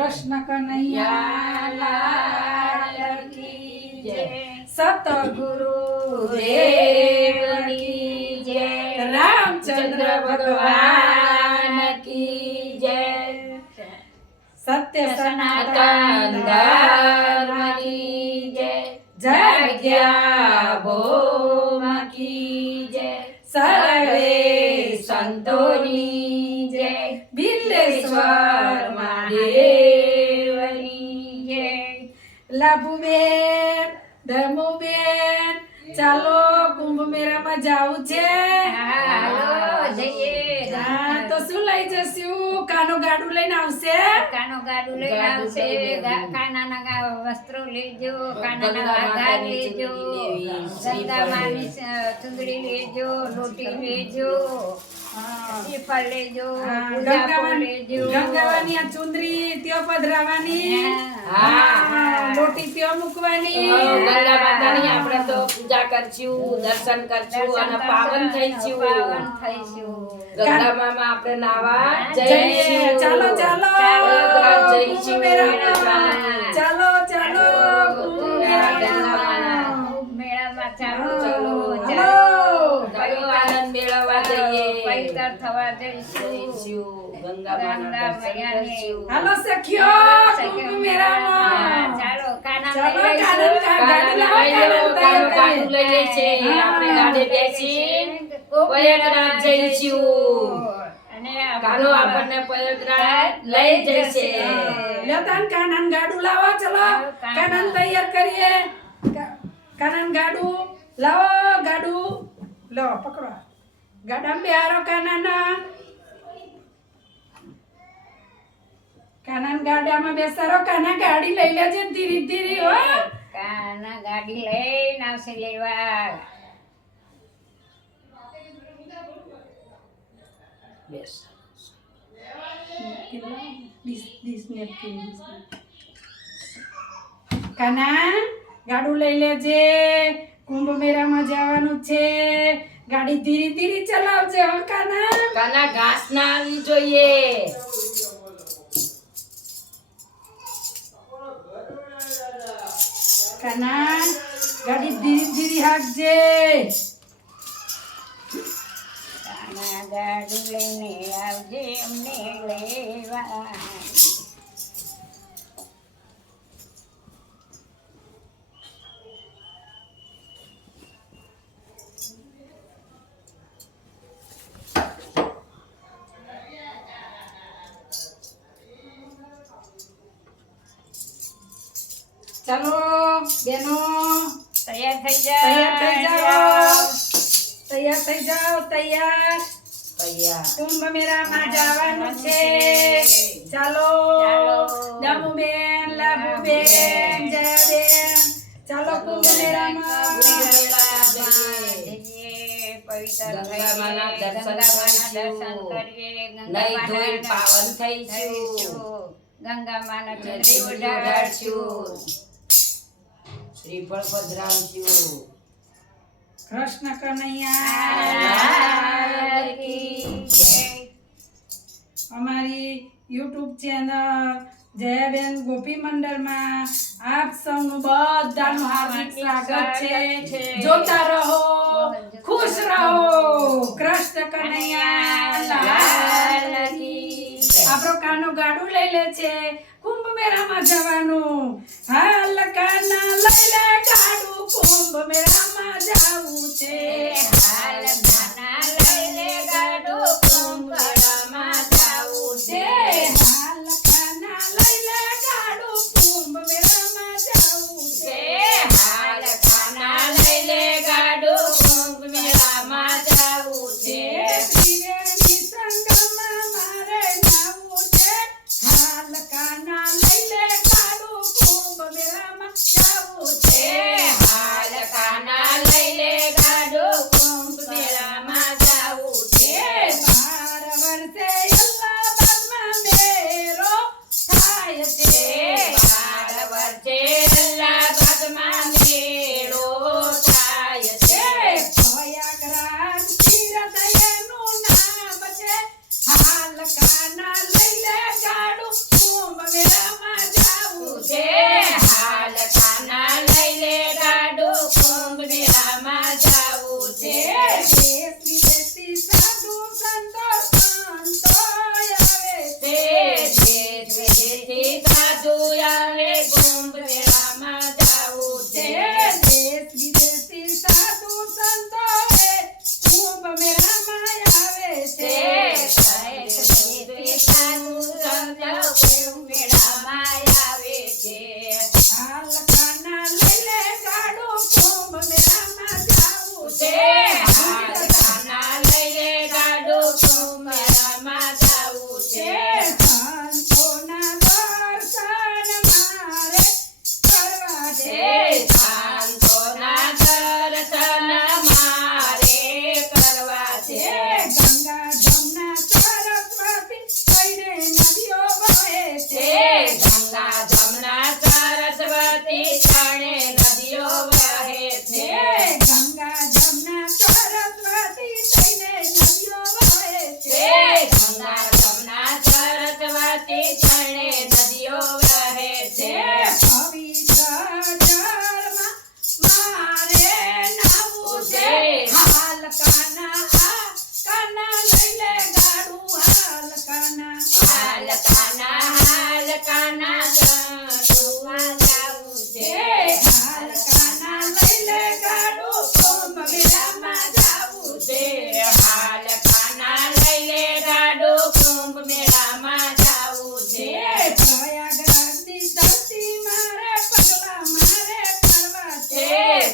કૃષ્ણ કનૈયા લાલ કી જય, સતગુરુ દેવની જય, રામચંદ્ર ભગવાન કી જય, સત્ય સનાતન ધર્મ કી જય, જગ્યા ભૌમ કી જય, સર્વે સંતોની જય, બિલ્લેશ્વર મહાદેવની જય. લાભુબેન, ધર્મુબેન, ચાલો કુંભ મેળામાં જાવું છે. હાલો જઈએ. હા, તો શું લઈ જશું? કાનો ગાડું લઈને આવશે. કાનો ગાડું લઈને આવશે. કાનાના વસ્ત્રો લેજો, કાનાના વાઘા લેજો, ગંગા માની ચુંદડી લેજો, લોટી લેજો, શ્રીફળ લેજો, પૂજાપો લેજો. ગંગાવાની આ ચુંદડી ત્યો પધરાવાની, લોટી ત્યો મૂકવાની. ગંગા માતાની આપણે તો પૂજા કરશું, દર્શન કરશું અને પાવન થઈશું. પાવન થઈશું. ગંગા મામાં આપણે નાવા જઈએ. જઈશું. ચાલો ચાલો પ્રયાગરાજ કુંભ જઈશું. મેળામાં. ચાલો ચાલો કુંભ મેળામાં. મેળામાં ચાલો ચાલો. ચાલો. કયો આનંદ મેળવવા જઈએ. પવિત્ર થવા જઈશું. જઈશું. ગંગા માના ગંગા દર્શન મૈયાને. કરશું. હાલો સખીઓ કુંભ મેળામાં. ચાલો કાના ચાલો, લઈ કાના લઈશું. ગાડી લાવો, કાનો ગાડું લઈ જઈએ છીએ. આપણે ગાડે બેસી પ્રયાગરાજ જઈશું. અને કાનો આપણને પ્રયાગરાજ લઈ જશે. લેતાન કાનાન ગાડું લાવો. ચલો કાનાન તૈયાર કરીએ. કાનાન ગાડું લાવો. ગાડું લો, પકડો. ગાડામાં બેહારો કાનાના. કાનાન ગાડામાં બેસારો. કાના ગાડી લઈ લેજે ધીરે ધીરે હો. કાના ગાડી લઈને આવશે લેવા. બેસ. કાના ગાડું લઈ લેજે. કુંભ મેળામાં જવાનું છે. ગાડી ધીરે ધીરે ચલાવજે હો કાના. કાના ઘાસ ના આવી જોઈએ. કાના ગાડી ધીરે ધીરે હાંકજે. કાના ગાડી લઈને આવજે અમને લેવા. ચાલો બેનો, તૈયાર થઈ તૈયાર થઈ જાઓ. જાઓ. તૈયાર થઈ જાઓ. તૈયાર. તૈયાર. કુંભ મેળામાં જવાનું છે. ચાલો ચાલો. દામુબેન, લાભુબેન, જયાબેન, ચાલો કુંભ મેળામાં. જઈએ. પવિત્ર ગંગા માના થઈએ. દર્શન ગંગા માના કરીશું. દર્શન કરીએ. ગંગા નહીં ધોઈ માના પાવન થઈશું. થઈશું. ગંગા માના ચંદ્રી ચંદ્રી ઉડાડશું. શ્રીફળ પધરાવશું. કૃષ્ણ કનૈયા લાલ કી જય. અમારી યુટ્યુબ ચેનલ જયાબેન ગોપી મંડળમાં આપ સૌનું બધાનું હાર્દિક સ્વાગત છે. જોતા રહો, ખુશ રહો. કૃષ્ણ કનૈયા લાલ કી જય. આપણો કાનો ગાડું લઈ લે છે. કુંભ મેળામાં જવાનું. હાલ કાના લઈ લે ગાડું. કુંભ મેળામાં જાવું છે. હાલ કાના લઈ લે ગાડું. કુંભ મેળામાં જાવું છે. હાલ કાના લઈ લે ગાડું. કુંભ મેળામાં જાવું છે. હાલ કાના લઈ લે ગાડું. કુંભ મેળામાં જાવું છે. ત્રિવેણી સંગમમાં મારે નાવું છે. હાલ કાના લઈ લે ગાડું. કુંભ મેળામાં જાવું છે. હાલ કાના લઈ લે ગાડું. કુંભ મેળામાં જાવું છે. બાર વર્ષે અલ્હાબાદમાં મેળો થાય છે. 12 વર્ષે અલ્હાબાદમાં મેળો થાય છે. પ્રયાગરાજ તીર્થ એનું નામ છે. હાલ કાના લઈ લે ગાડું. કુંભ મેળામાં જાવું છે હાલ કાના લઈ લે ગાડું કુંભ મેળામાં જાવું છે દેશ વિદેશથી સાધુ સંતો આવે તે દેશ વિદેશથી સાધુ આવે કુંભ મેળામાં જાવું છે છે દેશ વિદેશથી સાધુ સંતો કુંભ મેળામાં આવે છે હાલ કાના લઈ લે ગાડું કુંભ મેળામાં જાવું છે સંતોના દર્શન મારે કરવા છે ગંગા જમના સરસ્વતી થઈને નદીઓ વહે છે ગંગા જમના સરસ્વતી ત્રણે નદીઓ વહે છે ગંગા જમના સરસ્વતી થઈને નદીઓ વહે છે ગંગા જમના સરસ્વતી ત્રણે નદીઓ વહે છે પવિત્ર જળમાં મારે નાવું છે હાલ કાના લઈ લે ગાડું હાલ કાના હાલ કાના ગાડું જાવું છે હાલ કાના લઈ લે ગાડું કુંભ મેળામાં જાવું છે હાલ કાના લઈ લે ગાડું કુંભ મેળામાં જાવું છે પ્રયાગરાજની ધરતી મારે પગલા મારે પડવા છે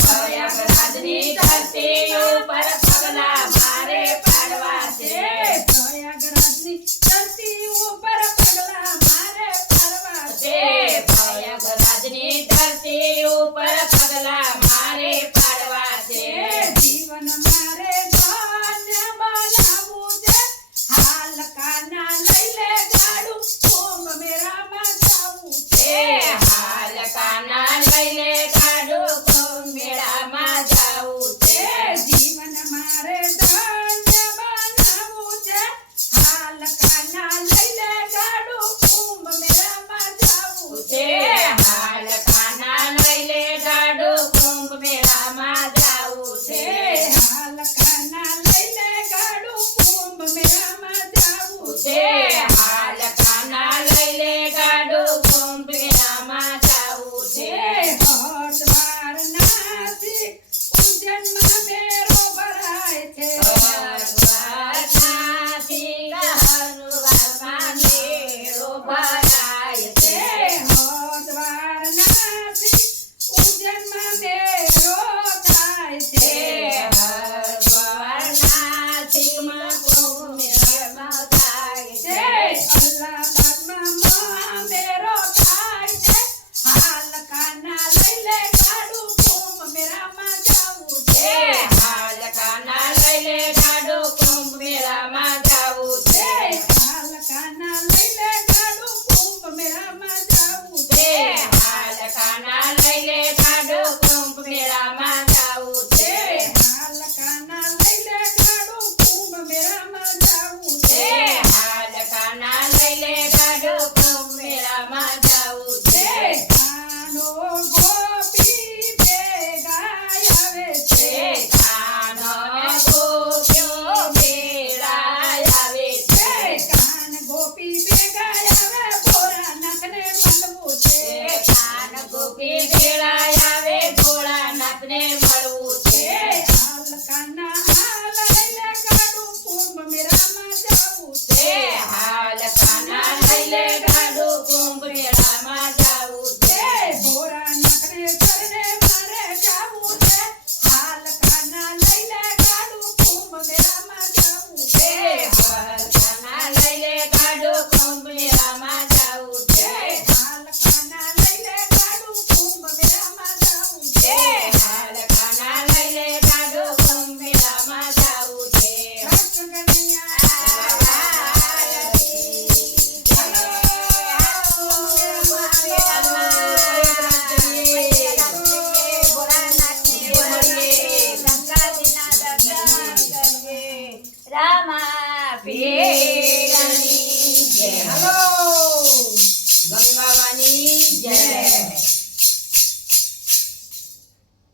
પ્રયાગરાજની ધરતી ઉપર પગલા મારે પાડવા છે પ્રયાગરાજની ધરતી ઉપર પગલા મારે પડવા છે પ્રયાગરાજની ધરતી ઉપર પગલા મારે પાડવા છે જીવન મારે ધન્ય બનાવવું છે હાલ કાના લઈ લે ગાડું કુંભ મેળામાં જાવું છે હાલ કાના લઈ લે ગાડું કુંભ મેળામાં જાવું છે જીવન મારે ધન્ય બનાવવું છે હાલ કાના લઈ લે ગાડું કુંભ મેળામાં જાવું છે હાલ કાના લઈ લે ગાડું કુંભ મેળામાં જાવું છે હાલ કાના લઈ લે ગાડું કુંભ મેળામાં જાવું છે હાલ કાના લઈ લે ગાડું કુંભ મેળામાં જાવું છે હરદ્વાર નાસિક ઉજ્જૈનમાં મેળો ભરાય છે ભગવાનથી હરદ્વારમાં મેળો ભરાય છે હરદ્વાર નાસિક ઉજ્જૈનમાં મેળો થાય છે હરદ્વારનાથીમાં કુંભ મેળામાં થાય છે છે અલ્હાબાદમાં મેળો થાય છે હાલ કાના લઈ લે ગાડું કુંભ મેળામાં જાવું છે હાલ કાના લઈ લે ગાડું કુંભ મેળામાં જાવું છે હાલ કાના લઈ લે ગાડું કુંભ મેળામાં જાવું છે હાલ કાના લઈ લે ગાડું કુંભ મેળામાં જાવું છે હાલ કાના લઈ લે ગાડું કુંભ મેળામાં જાવું છે હાલ કાના લઈ લે ગાડું કુંભ મેળામાં જાવું છે કાનો ગોપી ભેગા આવે છે કાનો ગોપ્યો મેળા આવે છે કાન ગોપી ભેગા આવે ભોળાનાથને મળવું છે કાન ગોપી મેળા આવે ભોળાનાથને મળવું છે હાલ કાના હાલ લઈ લે ગાડું કુંભ મેળામાં જાવું છે હાલ કાના લઈ લે ગાડું કુંભ મેળામાં જાવું છે ભોળાનાથને ચરણે મારે જાવું છે હાલ કાના લઈ લે ગાડું કુંભ મેળામાં જાવું છે હાલ કાના લઈ લે ગાડું કુંભ મેળામાં જાવું છે હાલ કાના લઈ લે ગાડું કુંભ મેળામાં જાવું છે હાલ કાના લઈ લે ગાડું કુંભ મેળામાં જાવું છે કૃષ્ણ કનૈયા રામા પીરની જય. હાલો ગંગા જય